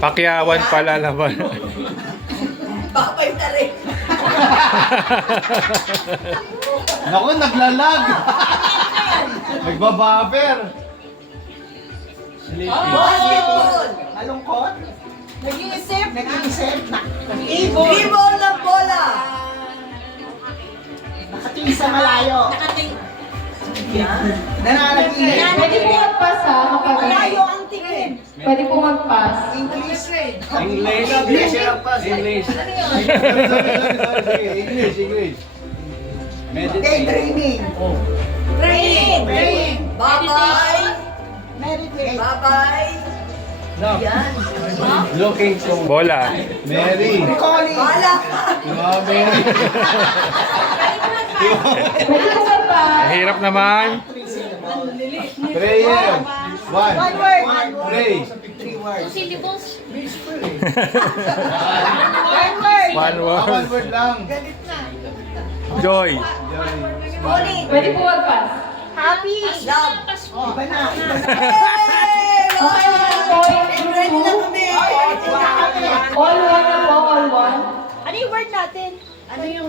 Pakyawan pala laban. Babay na rin. Naku, naglalag. Nagbabuffer. Basketball. Malungkot. Nag-iisip. Nag-iisip. Dribble ng bola. Nakatingin sa malayo. Yan. Nananaginip. Pwede po mag-pass ha, kapag Malayo ang tingin. pwede po mag-pass. English. English. English. English. Daydreaming. Praying. Praying. Bye-bye. Meditate. Bye-bye. Yan. Looking to Bola. Mary. Recalling. Bala ka. Mary. Pwede po mag-pass. Hirap naman. Prayer. One. One word. Pray. 3 words. Syllables. One word. One One word. word lang. Joy. Bowling. Pwede po mag-pass. Happy. Love. Iba na. Iba na. Hey! Okay, one point. Ready na kami. All one na po, all one. Ano yung word natin? Ano yung